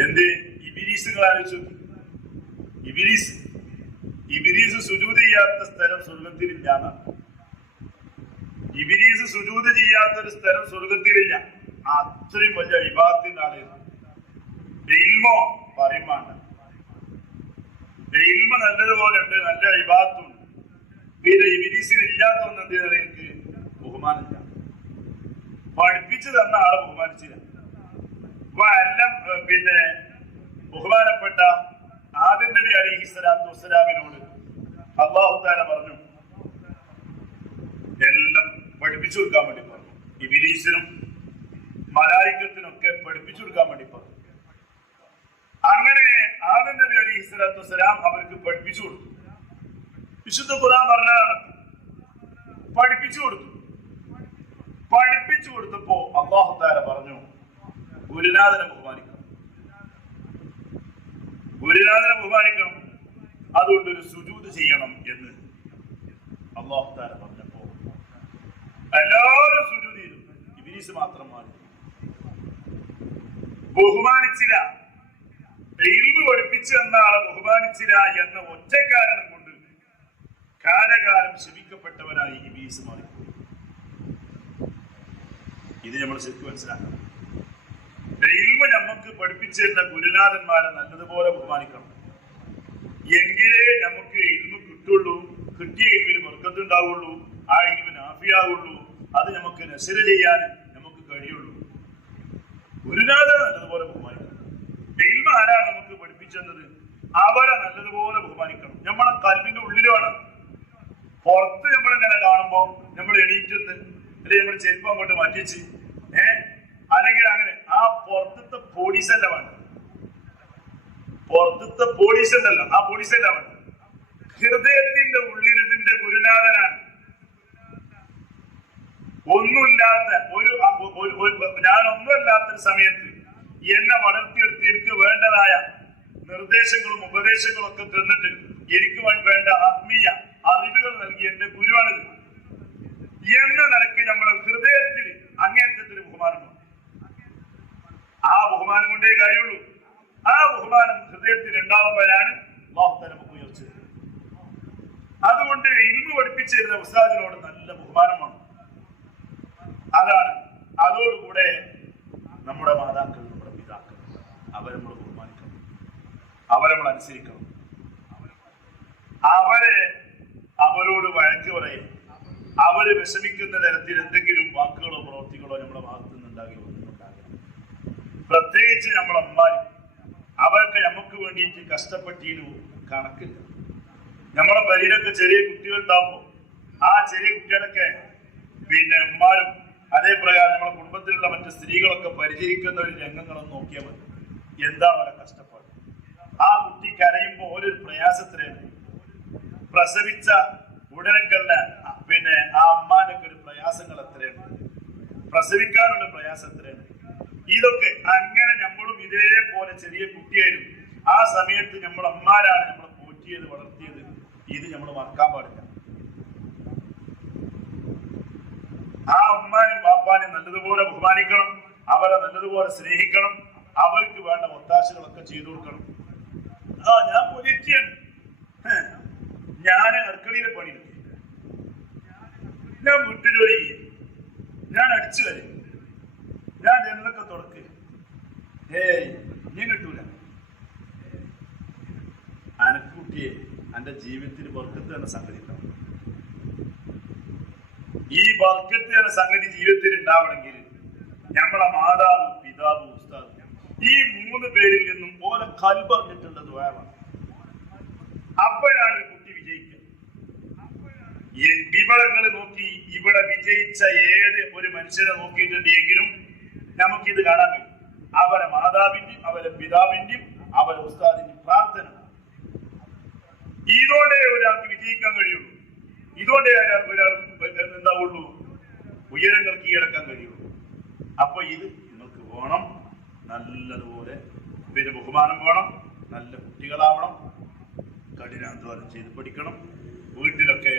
എന്ത് ഇബിലീസുകൾ ആലോചിച്ചു. ഇബിലീസ് സുജൂദ് ചെയ്യാത്ത സ്ഥലം സ്വർഗത്തിലില്ല. ഇബിലീസ് സുജൂദ് ചെയ്യാത്തൊരു സ്ഥലം സ്വർഗത്തിലില്ല. അത്രയും വലിയ ഇബാദത്തിന്റെ ആളായിരുന്നു. ഇൽമോ പറയും വേണ്ട. ഇൽമ നല്ലതുപോലെ ഉണ്ട്, നല്ല ഇബാദത്തുണ്ട്. പിന്നെ ഇബിലീസിന് ഇല്ലാത്ത ഒന്ന് എന്ത് ചെയ്താൽ എനിക്ക് ബഹുമാനമില്ല. പഠിപ്പിച്ചു തന്ന ആളെ ബഹുമാനിച്ചില്ല. അപ്പൊ എല്ലാം പിന്നെ ബഹുമാനപ്പെട്ട ആദം നബി അലൈഹിസ്സലാത്തു വസ്സലാമിനോട് അല്ലാഹു തആല പറഞ്ഞു, എല്ലാം പഠിപ്പിച്ചു കൊടുക്കാൻ വേണ്ടി പറഞ്ഞു. ഇബ്ലീസിനും മലായികത്തിനൊക്കെ പഠിപ്പിച്ചു കൊടുക്കാൻ വേണ്ടി പറഞ്ഞു. അങ്ങനെ ആദം നബി അലൈഹിസ്സലാത്തു വസ്സലാം അവർക്ക് പഠിപ്പിച്ചു കൊടുത്തു. വിശുദ്ധ ഖുർആൻ പറഞ്ഞതാണ്, പഠിപ്പിച്ചു കൊടുത്തു. പഠിപ്പിച്ചു കൊടുത്തപ്പോ അല്ലാഹു തആല പറഞ്ഞു, ഗുരുനാഥനെ ബഹുമാനിക്കണം. ഗുരുനാഥനെ ബഹുമാനിക്കണം, അതുകൊണ്ട് ഒരു സുജൂദ് ചെയ്യണം എന്ന് അല്ലാഹു തആല പറഞ്ഞപ്പോ എല്ലാവരും സുജൂദ് ചെയ്തു. ഇബ്ലീസ് മാത്രം മാറി, ബഹുമാനിച്ചില്ല. ഇൽമു പഠിപ്പിച്ചു എന്ന ആളെ ബഹുമാനിച്ചില്ല എന്ന ഒറ്റ കാരണം കൊണ്ട് കാലകാലം ശപിക്കപ്പെട്ടവനായി ഇബ്ലീസ് മാറി. ഇത് നമ്മൾ ശരിക്കും മനസ്സിലാക്കണം. ഇൽമ് നമുക്ക് പഠിപ്പിച്ചിരുന്ന ഗുരുനാഥന്മാരെ നല്ലതുപോലെ ബഹുമാനിക്കണം. എങ്കിലേ നമുക്ക് ഇൽമ് കിട്ടുള്ളൂ. കിട്ടിയ ഇൽമിന് ബർക്കത്തുണ്ടാവുള്ളൂ. ആ ഇൽമിന് ആഫിയാവുള്ളൂ. അത് നമുക്ക് നസ്ർ ചെയ്യാൻ നമുക്ക് കഴിയുള്ളൂ. ഗുരുനാഥനെ നല്ലതുപോലെ ബഹുമാനിക്കണം. ഇൽമ ആരാണ് നമുക്ക് പഠിപ്പിച്ചെന്നത്? അവരെ നല്ലതുപോലെ ബഹുമാനിക്കണം. നമ്മളെ കൽവിന്റെ ഉള്ളിലാണ്. പുറത്ത് നമ്മളിങ്ങനെ കാണുമ്പോ നമ്മൾ എണീറ്റെന്ന് അല്ലെങ്കിൽ നമ്മൾ ചെരുപ്പം അങ്ങോട്ട് മാറ്റിച്ച് അല്ലെങ്കിൽ അങ്ങനെ ആ പുറത്തത്തെ പോലീസല്ല വേണ്ട. പുറത്തത്തെ പോലീസ് ഉണ്ടല്ലോ, ആ പോലീസല്ല വേണ്ട. ഹൃദയത്തിന്റെ ഉള്ളിൽ ഇതിന്റെ ഗുരുനാഥനാണ്. ഒന്നുമില്ലാത്ത ഞാനൊന്നുമില്ലാത്തൊരു സമയത്ത് എന്നെ വളർത്തിയെടുത്ത് എനിക്ക് വേണ്ടതായ നിർദ്ദേശങ്ങളും ഉപദേശങ്ങളും ഒക്കെ തന്നിട്ട് എനിക്ക് വേണ്ട ആത്മീയ അറിവുകൾ നൽകി എന്റെ ഗുരുവാണിത് എന്ന നിലയ്ക്ക് നമ്മളെ ഹൃദയത്തിൽ അങ്ങേറ്റത്തിന് ബഹുമാനമാണ്. ആ ബഹുമാനം കൊണ്ടേ കാര്യമുള്ളൂ. ആ ബഹുമാനം ഹൃദയത്തിൽ ഉണ്ടാവുമ്പോഴാണ് അല്ലാഹു നമുക്ക് ഉയർച്ച. അതുകൊണ്ട് ഇൽമു പഠിപ്പിച്ചിരുന്ന ഉസ്താദിനോട് നല്ല ബഹുമാനമാണ്. അതാണ്. അതോടുകൂടെ നമ്മുടെ മാതാക്കൾ, നമ്മുടെ പിതാക്കൾ, അവരെ നമ്മൾ ബഹുമാനിക്കണം, അവരെ നമ്മൾ അനുസരിക്കണം. അവരോട് വഴക്ക് പറയും. അവര് വിഷമിക്കുന്ന തരത്തിൽ എന്തെങ്കിലും വാക്കുകളോ പ്രവൃത്തികളോ നമ്മുടെ ഭാഗത്തു നിന്നുണ്ടാകി ഒന്നുണ്ടാകണം. പ്രത്യേകിച്ച് നമ്മളമ്മാരും അവർക്ക് നമുക്ക് വേണ്ടിയിട്ട് കഷ്ടപ്പെട്ടിരുന്നു കണക്കില്ല. നമ്മളെ പരിയിലൊക്കെ ചെറിയ കുട്ടികൾ ഉണ്ടാവുമ്പോൾ ആ ചെറിയ കുട്ടികളൊക്കെ ഉമ്മാരും അതേപ്രകാരം നമ്മളെ കുടുംബത്തിലുള്ള മറ്റു സ്ത്രീകളൊക്കെ പരിചരിക്കുന്ന ഒരു രംഗങ്ങളൊന്നും നോക്കിയാൽ മതി. എന്താണ് അവരെ കഷ്ടപ്പാട്. ആ കുട്ടി കരയുമ്പോൾ ഓരോ പ്രയാസത്തിലാണ്. പ്രസവിച്ച ഉടനക്കല്ല ആ അമ്മാനൊക്കെ ഒരു പ്രയാസങ്ങൾ എത്രയാണ്, പ്രസവിക്കാനുള്ള പ്രയാസം എത്രയാണ്. ഇതൊക്കെ അങ്ങനെ നമ്മളും ഇതേപോലെ ചെറിയ കുട്ടിയായിരുന്നു. ആ സമയത്ത് നമ്മൾ അമ്മാരാണ് നമ്മളെ പോറ്റിയത്, വളർത്തിയത്. ഇത് നമ്മൾ മറക്കാൻ പാടില്ല. ആ അമ്മാനും ബാപ്പാനും നല്ലതുപോലെ ബഹുമാനിക്കണം, അവരെ നല്ലതുപോലെ സ്നേഹിക്കണം, അവർക്ക് വേണ്ട ഒത്താശകളൊക്കെ ചെയ്തു കൊടുക്കണം. ഞാൻ പോറ്റിയാണ്, ഞാൻ അടുക്കളയിലെ പണിയെടുക്കും, ഞാൻ വീട്ടുജോലി ചെയ്യും, ഞാൻ അടിച്ചു വരും, ഞാൻ ജനലൊക്കെ തുറക്ക്. ഞാൻ കിട്ടൂല. അനക്കുട്ടിയെ എന്റെ ജീവിതത്തിൽ ബർക്കത്ത് എന്ന സംഗതി ഉണ്ടാവും. ഈ ബർക്കത്ത് എന്ന സംഗതി ജീവിതത്തിൽ ഉണ്ടാവണമെങ്കിൽ നമ്മളെ മാതാവ്, പിതാവ്, ഉസ്താദ് ഈ 3 പേരിൽ നിന്നും പോലെ കൽബറിഞ്ഞിട്ടുള്ള ദുആവാണ്. അപ്പോഴാണ് ഒരു കുട്ടി വിജയിക്കുക. വിവരങ്ങൾ നോക്കി ഇവിടെ വിജയിച്ച ഏത് ഒരു മനുഷ്യനെ നോക്കിയിട്ടുണ്ടെങ്കിലും നമുക്കിത് കാണാൻ കഴിയും. അവരെ മാതാവിന്റെയും അവരെ പിതാവിന്റെയും അവരെ ഉസ്താദിന്റെയും പ്രാർത്ഥന. ഇതോടെ ഒരാൾക്ക് വിജയിക്കാൻ കഴിയുള്ളൂ. ഇതോടെ ഒരാൾ എന്താവുള്ളൂ, ഉയരങ്ങൾ കീഴടക്കാൻ കഴിയുള്ളൂ. അപ്പൊ ഇത് നിങ്ങൾക്ക് വേണം. നല്ലതുപോലെ ബഹുമാനം വേണം. നല്ല കുട്ടികളാവണം. കഠിനാധ്വാനം ചെയ്ത് പഠിക്കണം. വീട്ടിലൊക്കെ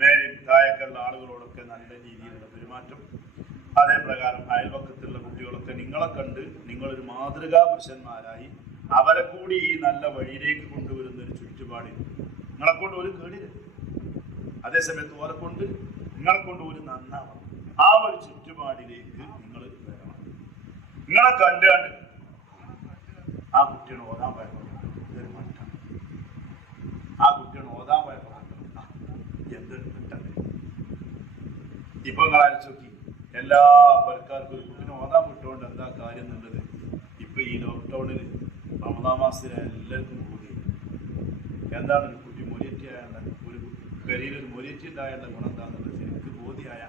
മേലും താഴേക്കുള്ള ആളുകളോടൊക്കെ നല്ല രീതിയിലുള്ള പെരുമാറ്റം. അതേപ്രകാരം അയൽപക്കത്തുള്ള കുട്ടികളൊക്കെ നിങ്ങളെ കണ്ട് നിങ്ങളൊരു മാതൃകാ പുരുഷന്മാരായി അവരെ കൂടി ഈ നല്ല വഴിയിലേക്ക് കൊണ്ടുവരുന്ന ഒരു ചുറ്റുപാടിൽ നിങ്ങളെ കൊണ്ട് ഒരു കേടില്ല. അതേസമയത്ത് ഓരെ കൊണ്ട് നിങ്ങളെ കൊണ്ട് ഒരു നന്നാവണം. ആ ഒരു ചുറ്റുപാടിലേക്ക് നിങ്ങൾ വരണം. നിങ്ങളെ കണ്ടാണ്ട് ആ കുട്ടിയാണ് ഓതാൻ പോയപ്പോൾ ഇതൊരു മട്ടാണ്, ആ കുട്ടിയാണ് ഓതാൻ പോയപ്പോൾ എന്തൊരു മട്ടാണ്. ഇപ്പൊ നിങ്ങൾ അരച്ചു നോക്കി, എല്ലാ പലക്കാർക്കും ഒരു കുട്ടിനെ ഓതാൻ വിട്ടുകൊണ്ട് എന്താ കാര്യം എന്നുള്ളത് ഇപ്പൊ ഈ ലോക്ക്ഡൌണിൽ റമദാൻ മാസത്തിൽ എല്ലാവർക്കും കൂടി എന്താണ് ഒരു കുട്ടി മൊരിയറ്റിയായുള്ള ഒരു കരിയിൽ ഒരു മൊരിയറ്റി ഉണ്ടായുള്ള ഗുണം എന്താണെന്നുള്ളത് ശരിക്ക് ബോധ്യമായ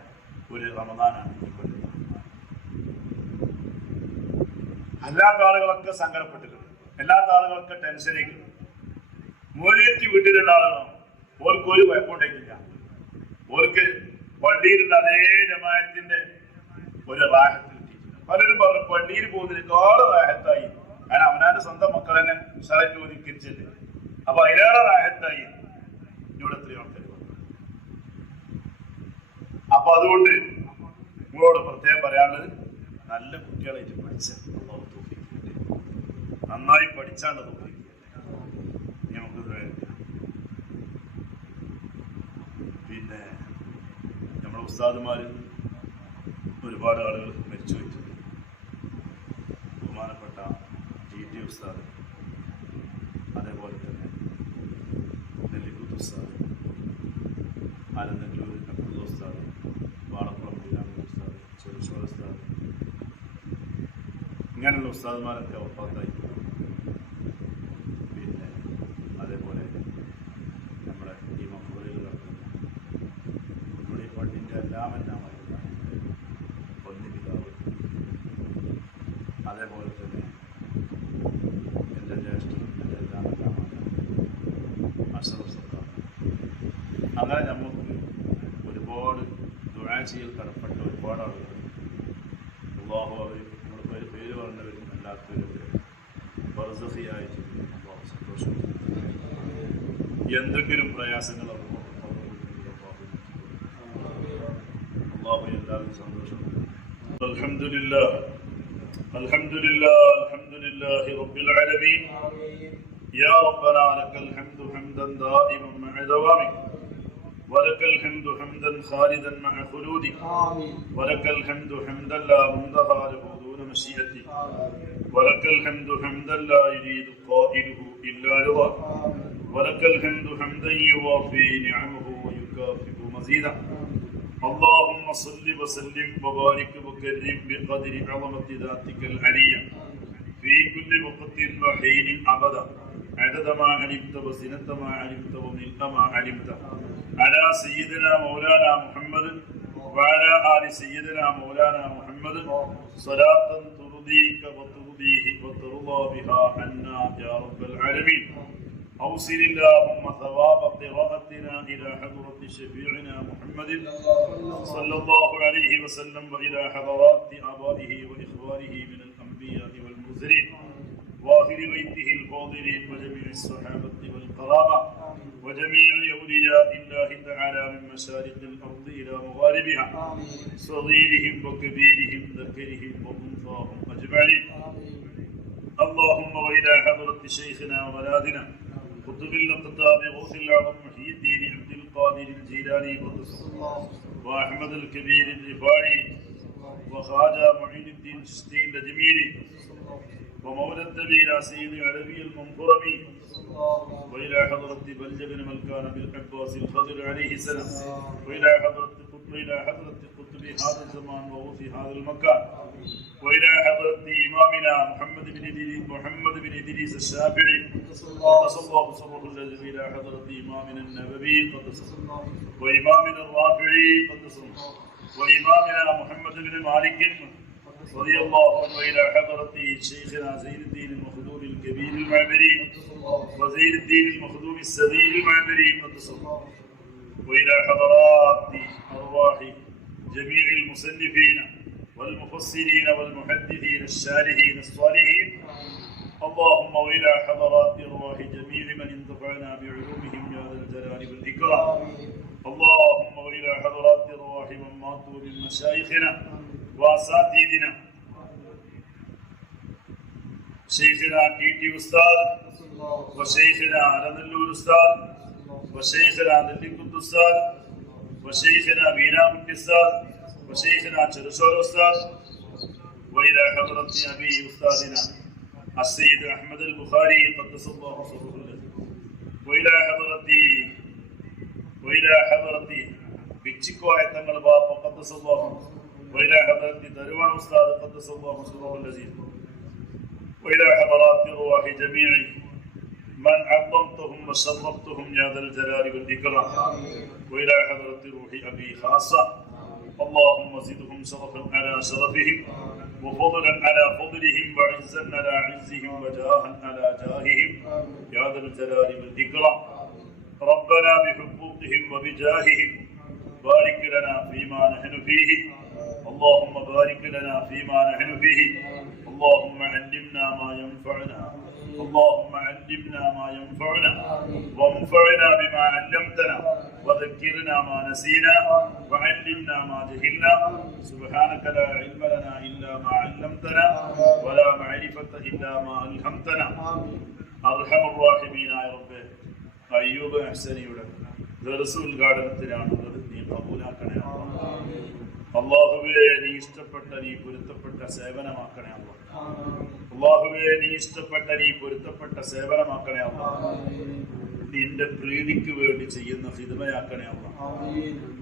ഒരു റമദാനാണ് ഇപ്പോൾ. അല്ലാത്ത ആളുകളൊക്കെ സങ്കടപ്പെട്ടിട്ടുണ്ട്, അല്ലാത്ത ആളുകളൊക്കെ ടെൻഷനേക്ക്. മൊരിയറ്റി വീട്ടിലുള്ള ആളുകളോ ഓർക്ക് ഒരു കുഴപ്പമുണ്ടായിട്ടില്ല. ഓർക്ക് പള്ളിയിലുള്ള അതേ ജമാഅത്തിന്റെ ഒരു റാഹത്ത് കിട്ടി. പലരും പറഞ്ഞു പള്ളിയിൽ പോകുന്നതിനേക്കാളും റാഹത്തായി. കാരണം അവനാന്റെ സ്വന്തം മക്കളെ ഉഷാറായിട്ട് ഒതുക്കിരിച്ചിട്ട് അപ്പൊ അതിലേറെ റാഹത്തായി. ഇവിടെ എത്രയോ ആൾക്കാർ പറഞ്ഞു. അപ്പൊ അതുകൊണ്ട് നിങ്ങളോട് പ്രത്യേകം പറയാനുള്ളത്, നല്ല കുട്ടികളായിട്ട് പഠിച്ച നന്നായി പഠിച്ചാണ്ട് തോന്നി നമുക്ക് നമ്മുടെ ഉസ്താദുമാര് ഒരുപാട് ആളുകൾ മരിച്ചു പോയിട്ടുണ്ട്. ബഹുമാനപ്പെട്ട GT ഉസ്താദ്, അതേപോലെ തന്നെ നെല്ലിക്കുത്ത് ഉസ്താദ്, ആലന്തല്ലൂർ അബ്ദുള്ള ഉസ്താദ്, വാളക്കുളം ബീരാമി ഉസ്താദ്, ചെറുശോല ഉസ്താദ്, ഇങ്ങനെയുള്ള ഉസ്താദ്മാരൊക്കെ ഒപ്പാത്തായി. പിന്നെ അതേപോലെ നമ്മുടെ ഈ മക്കളിൽ നടക്കുന്ന നമ്മുടെ ഈ പള്ളിൻ്റെ എല്ലാമെല്ലാമായിരുന്നു പൊന്നിപിതാവ്, അതേപോലെ തന്നെ എൻ്റെ ജ്യേഷ്ഠനും എൻ്റെ എല്ലാമെല്ലാമായ അഷ്റഫ് സർക്കാർ, അങ്ങനെ നമുക്ക് ഒരുപാട് ദുആ ചെയ്യൽ കടപ്പെട്ട ഒരുപാട് ആളുകൾ അല്ലാഹു അവർ നമ്മുടെ പേര് പറഞ്ഞവരും അല്ലാത്തവരൊക്കെ ബർസഖിയായി അല്ലാഹു സന്തോഷം. എന്തെങ്കിലും പ്രയാസങ്ങൾ അല്ലാഹു എല്ലാവരും സന്തോഷം. അൽഹംദുലില്ലാഹ് അൽഹംദുലില്ലാഹ് അൽഹംദുലില്ലാഹി റബ്ബിൽ ആലമീൻ. യാ റബ്ബനാ ലക്കൽ ഹംദു ഹംദൻ ദായിമൻ മഅ ദവാമിക് ولك الحمد حمدا خالدا مع خلودك ولك الحمد حمدا لا منتهى له دون مشيئتك ولك الحمد حمدا لا يريد قائله إلا رضاك ولك الحمد حمدا يوافي نعمه ويكافئ مزيدا. اللهم صل وسلم وبارك وكرم بقدر عظمة ذاتك العلية في كل وقت وحين أبدا عدد ما علمت وزنة ما علمت وملء ما علمت على سيدنا مولانا محمد وعلى آل سيدنا مولانا محمد صلاة ترضيك وترضيه وترضى بها عنا يا رب العالمين. أوصل اللهم ثواب قراءتنا إلى حضرة شفيعنا محمد صلى الله عليه وسلم وإلى حضرات آبائه وإخوانه من الأنبياء والمرسلين وآخر بيته الفاضلين وجميع الصحابة والقرابة وجميع أولياء الله تعالى من مشارق الأرض إلى مغاربها صغيرهم وكبيرهم ذكرهم وأنثاهم أجمعين. اللهم وإلى حضرة شيخنا وملاذنا قطب الأقطاب غوث الأعظم محي الدين عبد القادر الجيلاني وأحمد الكبير الرفاعي وخواجة معين الدين الششتي الأجميري ومولى النبي سيد العربي المنظرمي وإلى حضرة بلج بن ملكان بالعباس الخضر عليه السلام وإلى حضرة قطب هذا الزمان وفي هذا المكان وإلى حضرة إمامنا محمد بن إدريس الشافعي قدس الله سره الذي إلى حضرة إمامنا النبوي قدس الله وإمامنا الرافعي قدس الله وإمامنا محمد بن مالك رضي الله عنه إلى حضرة شيخنا زين الدين المخدوم الكبير المعمري وزين الدين المخدوم السبيل المعمري قدس الله وإلى حضرات أرواح جميع المصنفين والمفسرين والمحدثين الشارحين الصالحين. اللهم وإلى حضرات أرواح جميع من انتفعنا بعلومهم يا ذا الجلال والإكرام. اللهم وإلى حضرات أرواح من ماتوا من مشايخنا وأساتذتنا شيخنا GT أستاذ وشيخنا آلندلور أستاذ وشيخنا നെല്ലിക്കുത്ത് أستاذ وشيخنا بيرامي أستاذ وشيخنا ചെറുശോല أستاذ وإلى حضرة أبي أستاذنا السيد أحمد البخاري قدس الله سره وإلى حضرة بيتشيكو تنقل بابا قدس الله وإلى حضرة دروان أستاذ قدس الله سره العزيز وإلى حضرات أرواح جميع من عظمتهم وشرفتهم يا ذا الجلال والإكرام وإلى حضرة روح أبي خاصة. اللهم زدهم شرفا على شرفهم وفضلا على فضلهم وعزا على عزهم وجاها على جاههم يا ذا الجلال والإكرام. ربنا بحقوقهم وبجاههم بارك لنا فيما نحن فيه. اللهم بارك لنا فيما نحن فيه. اللهم علمنا ما ينفعنا وانفعنا بما علمتنا وذكرنا ما نسينا وعلمنا ما جهلنا. سبحانك لا علم لنا إلا ما علمتنا ولا معرفة إلا ما ألهمتنا. أرحم الراحمين يا رب. അയ്യൂബ് അഹ്സനിയുടെ ദർസ് ഉദ്ഘാടനത്തിനാണുള്ളത്. നീ കബൂലാക്കണേ. അല്ലാഹുവേ നീ ഇഷ്ടപ്പെട്ട നീ പൊരുത്തപ്പെട്ട സേവനമാക്കണേ അല്ലാഹുവേ നീ ഇഷ്ടപ്പെട്ട നീ പൊരുത്തപ്പെട്ട സേവനമാക്കണേ നിന്റെ പ്രീതിക്ക് വേണ്ടി ചെയ്യുന്ന ഹിദ്മയാക്കണേ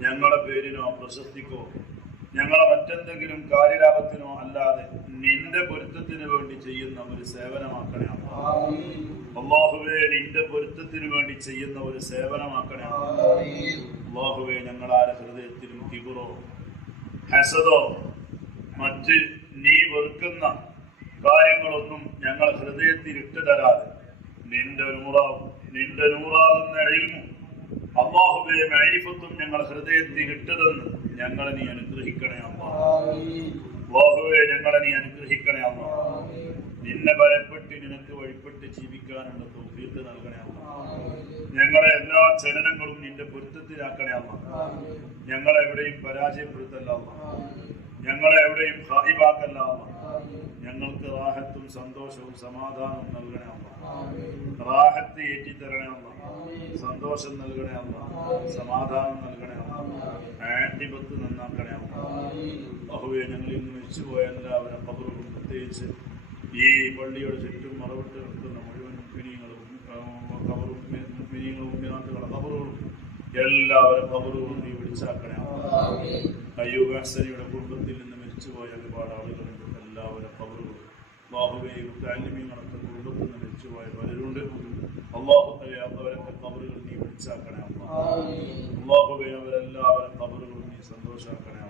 ഞങ്ങളുടെ പേരിനോ പ്രശസ്തിക്കോ ഞങ്ങളെ മറ്റെന്തെങ്കിലും കാര്യലാഭത്തിനോ അല്ലാതെ നിന്റെ പൊരുത്തത്തിന് വേണ്ടി ചെയ്യുന്ന ഒരു സേവനമാക്കണേ അല്ലാഹുവേ നിന്റെ പൊരുത്തത്തിന് വേണ്ടി ചെയ്യുന്ന ഒരു സേവനമാക്കണേ അല്ലാഹുവേ ഞങ്ങളാരെ ഹൃദയത്തിലും കിബറോ ഹസദോ മറ്റ് നീ വെറുക്കുന്ന കാര്യങ്ങളൊന്നും ഞങ്ങൾ ഹൃദയത്തിൽ ഇട്ടു തരാതെ നിന്റെ നൂറാകുന്ന ഇൽമും അല്ലാഹുവേ മഅരിഫത്തും ഞങ്ങൾ ഹൃദയത്തിൽ ഇട്ടതെന്ന് ഞങ്ങളെ നീ അനുഗ്രഹിക്കണേ അല്ലാഹുവേ ഞങ്ങളെ നീ അനുഗ്രഹിക്കണേ നിന്നെ ഭയപ്പെട്ട് നിനക്ക് വഴിപ്പെട്ട് ജീവിക്കാനുള്ള തൗഫീഖ് നൽകണേ ഞങ്ങളെ എല്ലാ ചലനങ്ങളും നിന്റെ പൊരുത്തത്തിലാക്കണേ ഞങ്ങളെ എവിടെയും പരാജയപ്പെടുത്തല്ല ഞങ്ങളെ എവിടെയും ഖായിബാക്കല്ല ഞങ്ങൾക്ക് റാഹത്തും സന്തോഷവും സമാധാനവും നൽകണേ റാഹത്ത് ഏറ്റിത്തരണേ സന്തോഷം നൽകണേ സമാധാനം നൽകണേ ആണ്ടിപത്ത് നന്നാക്കണേ അഹുവേ ഞങ്ങളിൽ നിന്ന് മരിച്ചുപോയ എല്ലാവരും ഖബറുകളും പ്രത്യേകിച്ച് ഈ പള്ളിയുടെ ചുറ്റും മറവിട്ട് കിടക്കുന്ന മുഴുവൻ മുഅ്മിനീങ്ങളും മുഅ്മിനാത്തുകളുടെ ഖബറുകളും എല്ലാവരും ഖബറുകളും നീ വിളിച്ചാക്കണേ അയ്യൂബ് ഹസനിയുടെ കുടുംബത്തിൽ നിന്ന് മരിച്ചുപോയ ഒരുപാട് ആളുകളുണ്ട് എല്ലാവരും ഖബറുകളും അല്ലാഹുവേ മുത്തഅല്ലിമീങ്ങളൊക്കെ കുടുംബത്തിൽ നിന്ന് മരിച്ചുപോയ പലരുണ്ട് അല്ലാഹുവേ അവരൊക്കെ ഖബറുകൾ നീ വിളിച്ചാക്കണേ അല്ലാഹുവേ അവരെല്ലാവരും ഖബറുകളും നീ സന്തോഷാക്കണേ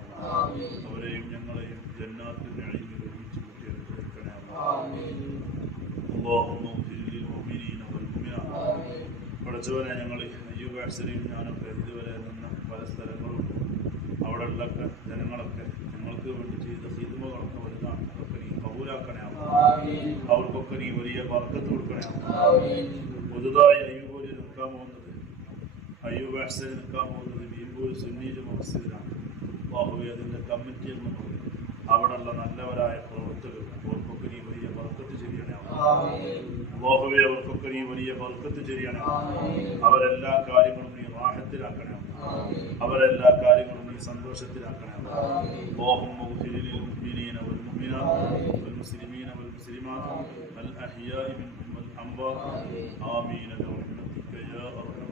അവരെയും ഞങ്ങളെയും ജന്നാത്തിൽ നഈമിൽ ഒരുമിച്ച് കൂട്ടി അനുഗ്രഹിക്കണേ അല്ലാഹുമ്മ ഗ്ഫിർ ലിൽ മുഅ്മിനീന വൽ മുഅ്മിനാത്ത് പഠിച്ചവനെ ഞങ്ങൾ അയ്യൂബ് ഹസനിയും ഞാനൊക്കെ ഇതുവരെ നിന്ന പല സ്ഥലങ്ങളും അവിടെയുള്ള ജനങ്ങളൊക്കെ ഞങ്ങൾക്ക് വേണ്ടി ചെയ്ത ഹിദ്മകളൊക്കെ വരുന്നതാണ് അതൊക്കെ നീ കബൂലാക്കണേ അവർക്കൊക്കെ നീ വലിയ ബർക്കത്ത് കൊടുക്കണേ പുതുതായി അയ്യൂബിൽ നിൽക്കാൻ പോകുന്നത് അയ്യൂബ് ഹസനിൽ നിൽക്കാൻ പോകുന്നത് വീമ്പൂർ സുന്നീജ് മസ്ജിദിലാണ് അല്ലാഹുവേ അതിൻ്റെ കമ്മിറ്റി എന്ന് പറയും അവിടെയുള്ള നല്ലവരായ പ്രവർത്തകർ അവർക്കൊക്കെ നീ വലിയ ബർക്കത്ത് ചെയ്യണേ അല്ലാഹുവേ അവർക്കൊക്കെ നീ വലിയ ബർക്കത്ത് ചെയ്യണേ അവരെല്ലാ കാര്യങ്ങളും നീ റാഹത്തിലാക്കണേ അവരെല്ലാ കാര്യങ്ങളും നീ സന്തോഷത്തിലാക്കണേ اللهم اغفر للمؤمنين والمؤمنات والمسلمين والمسلمات الأحياء منهم والأموات آمين برحمتك يا أرحم